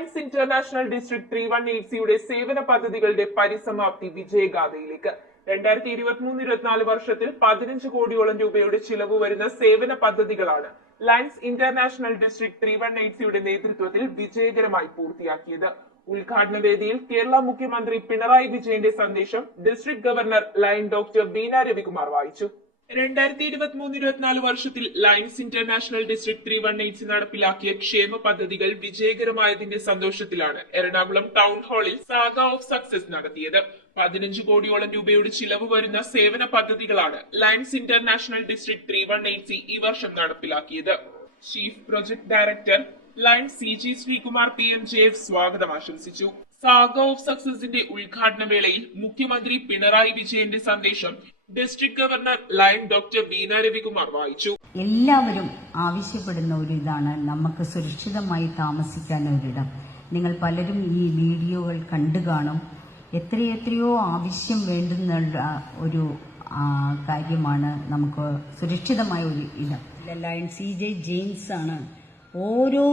Lions international district 3180യുടെ സേവന പദ്ധതികളുടെ പരിസമാപ്തി വിജയഗാഥയിലേക്ക്. 2023-24 വർഷത്തിൽ 15 കോടിയോളം രൂപയുടെ ചിലവ് വരുന്ന സേവന പദ്ധതികളാണ് ലയൺസ് ഇന്റർനാഷണൽ ഡിസ്ട്രിക്ട് 3180യുടെ നേതൃത്വത്തിൽ വിജയകരമായി പൂർത്തിയാക്കിയത്. ഉദ്ഘാടന വേദിയിൽ കേരള മുഖ്യമന്ത്രി പിണറായി വിജയന്റെ സന്ദേശം district governor lion doctor Beena Ravikumar വായിച്ചു. 2023-24 വർഷത്തിൽ ലയൺസ് ഇന്റർനാഷണൽ ഡിസ്ട്രിക്ട് 3180 നടപ്പിലാക്കിയ ക്ഷേമ പദ്ധതികൾ വിജയകരമായതിന്റെ സന്തോഷത്തിലാണ് എറണാകുളം ടൗൺ ഹാളിൽ സാഗ ഓഫ് സക്സസ് നടത്തിയത്. 15 കോടിയോളം രൂപയുടെ ചിലവ് വരുന്ന സേവന പദ്ധതികളാണ് ലയൺസ് ഇന്റർനാഷണൽ ഡിസ്ട്രിക്ട് 3180 ഈ വർഷം നടപ്പിലാക്കിയത്. Chief project director lions CG Sreekumar PMJF സ്വാഗതം ആശംസിച്ചു. സാഗ ഓഫ് സക്സസിന്റെ ഉദ്ഘാടന വേളയിൽ മുഖ്യമന്ത്രി പിണറായി വിജയന്റെ സന്ദേശം district governor lion doctor Beena Ravikumar വായിച്ചു. എല്ലാവരും ആവശ്യപ്പെടുന്ന ഒരു ഇതാണ് നമുക്ക് സുരക്ഷിതമായി താമസിക്കാൻ ഒരിടം. നിങ്ങൾ പലരും ഈ വീഡിയോകൾ കണ്ടു കാണും. എത്രയെത്രയോ ആവശ്യം വേണ്ടുന്ന ഒരു കാര്യമാണ് നമുക്ക് സുരക്ഷിതമായ ഒരു ഇടം. ലയൺ CJ ജെയിംസ് ആണ് ഓരോ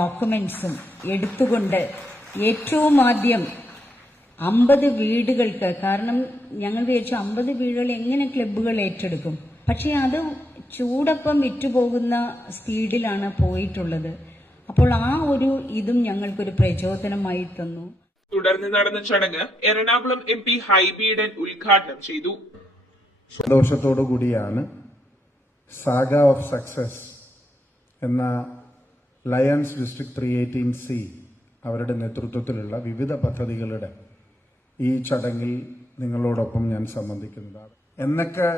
ഡോക്യുമെന്റ്സും എടുത്തുകൊണ്ട് ഏറ്റവും ആദ്യം 50 വീടുകൾക്ക്, കാരണം ഞങ്ങൾ വിചാരിച്ചു 50 വീടുകൾ എങ്ങനെ ക്ലബ്ബുകൾ ഏറ്റെടുക്കും, പക്ഷെ അത് ചൂടൊപ്പം വിറ്റുപോകുന്ന സ്പീഡിലാണ് പോയിട്ടുള്ളത്. അപ്പോൾ ആ ഒരു ഇതും ഞങ്ങൾക്കൊരു പ്രചോദനമായി തന്നു. തുടർന്ന് നടന്ന ചടങ്ങ് എറണാകുളം MP ഹൈബീഡൻ ഉദ്ഘാടനം ചെയ്തു. സന്തോഷത്തോടു കൂടിയാണ് സാഗ ഓഫ് സക്സസ് എന്ന ലയൺസ് ഡിസ്ട്രിക്ട് 318C അവരുടെ നേതൃത്വത്തിലുള്ള വിവിധ പദ്ധതികളുടെ ഈ ചടങ്ങിൽ നിങ്ങളോടൊപ്പം ഞാൻ സംബന്ധിക്കുന്നതാണ്. എന്നൊക്കെ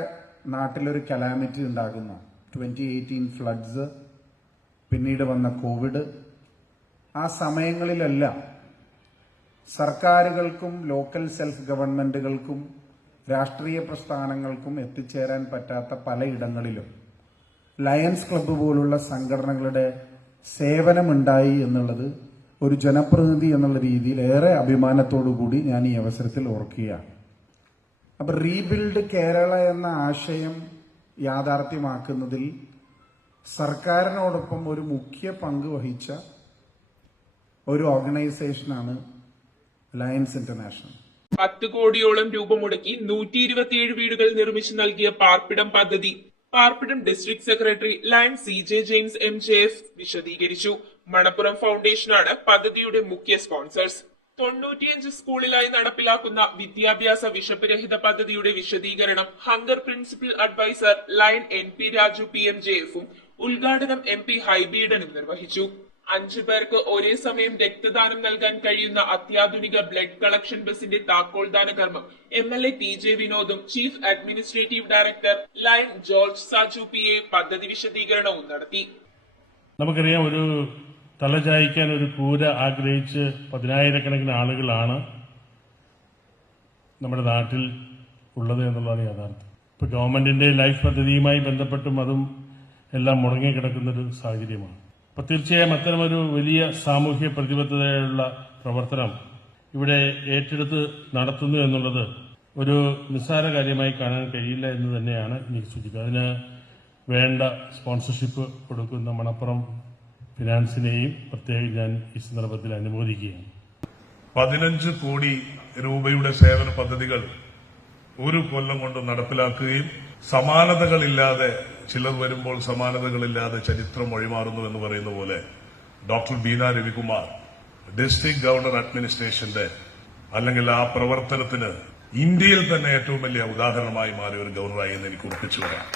നാട്ടിലൊരു കലാമിറ്റി ഉണ്ടാകുന്ന 2018 ഫ്ലഡ്സ്, പിന്നീട് വന്ന കോവിഡ്, ആ സമയങ്ങളിലെല്ലാം സർക്കാരുകൾക്കും ലോക്കൽ സെൽഫ് ഗവൺമെന്റുകൾക്കും രാഷ്ട്രീയ പ്രസ്ഥാനങ്ങൾക്കും എത്തിച്ചേരാൻ പറ്റാത്ത പലയിടങ്ങളിലും ലയൺസ് ക്ലബ്ബ് പോലുള്ള സംഘടനകളുടെ സേവനമുണ്ടായി എന്നുള്ളത് ഒരു ജനപ്രതിനിധി എന്നുള്ള രീതിയിൽ ഏറെ അഭിമാനത്തോടുകൂടി ഞാൻ ഈ അവസരത്തിൽ ഓർക്കുകയാണ്. അപ്പൊ റീബിൽഡ് കേരള എന്ന ആശയം യാഥാർത്ഥ്യമാക്കുന്നതിൽ സർക്കാരിനോടൊപ്പം ഒരു മുഖ്യ പങ്ക് വഹിച്ച ഒരു ഓർഗനൈസേഷനാണ് ലയൺസ് ഇന്റർനാഷണൽ. 10 കോടിയോളം രൂപ മുടക്കി 127 വീടുകൾ നിർമ്മിച്ചു നൽകിയ പാർപ്പിടം district secretary lion CJ James MJF വിശദീകരിച്ചു. മണപ്പുറം ഫൗണ്ടേഷനാണ് പദ്ധതിയുടെ മുഖ്യ സ്പോൺസേഴ്സ്. 95 സ്കൂളിലായി നടപ്പിലാക്കുന്ന വിദ്യാഭ്യാസ വിശപ്പ് രഹിത പദ്ധതിയുടെ വിശദീകരണം hunger principal adviser lion NP Raju PMJFും ഉദ്ഘാടനം MP ഹൈബീഡനും നിർവഹിച്ചു. 5 പേർക്ക് ഒരേ സമയം രക്തദാനം നൽകാൻ കഴിയുന്ന അത്യാധുനിക ബ്ലഡ് കളക്ഷൻ ബസിന്റെ താക്കോൽദാന കർമ്മം MLA TJ വിനോദും chief administrative director lion George Saju PA പദ്ധതി വിശദീകരണവും നടത്തി. നമുക്കറിയാം, ഒരു തലചായ്ക്കാൻ ഒരു കൂര ആഗ്രഹിച്ച് 10,000-കണക്കിന് ആളുകളാണ് നമ്മുടെ നാട്ടിൽ ഉള്ളത് എന്നുള്ളതാണ് യാഥാർത്ഥ്യം. ഇപ്പൊ ഗവൺമെന്റിന്റെ ലൈഫ് പദ്ധതിയുമായി ബന്ധപ്പെട്ടും അതും എല്ലാം മുടങ്ങിക്കിടക്കുന്നൊരു സാഹചര്യമാണ്. അപ്പൊ തീർച്ചയായും അത്തരമൊരു വലിയ സാമൂഹ്യ പ്രതിബദ്ധതയുള്ള പ്രവർത്തനം ഇവിടെ ഏറ്റെടുത്ത് നടത്തുന്നു എന്നുള്ളത് ഒരു നിസ്സാര കാര്യമായി കാണാൻ കഴിയില്ല എന്ന് തന്നെയാണ് എനിക്ക് സൂചിപ്പിക്കുന്നത്. അതിന് വേണ്ട സ്പോൺസർഷിപ്പ് കൊടുക്കുന്ന മണപ്പുറം ഫിനാൻസിനെയും പ്രത്യേകം ഞാൻ ഈ സന്ദർഭത്തിൽ അനുമോദിക്കുകയാണ്. 15 കോടി രൂപയുടെ സേവന പദ്ധതികൾ ഒരു കൊല്ലം കൊണ്ട് നടപ്പിലാക്കുകയും സമാനതകളില്ലാതെ, ചിലർ വരുമ്പോൾ സമാനതകളില്ലാതെ ചരിത്രം വഴിമാറുന്നു എന്ന് പറയുന്ന പോലെ doctor Beena Ravikumar district governor അഡ്മിനിസ്ട്രേഷന്റെ അല്ലെങ്കിൽ ആ പ്രവർത്തനത്തിന് ഇന്ത്യയിൽ തന്നെ ഏറ്റവും വലിയ ഉദാഹരണമായി മാറിയ ഒരു ഗവർണറായി എന്ന് എനിക്ക് ഉറപ്പിച്ചു പറയാം.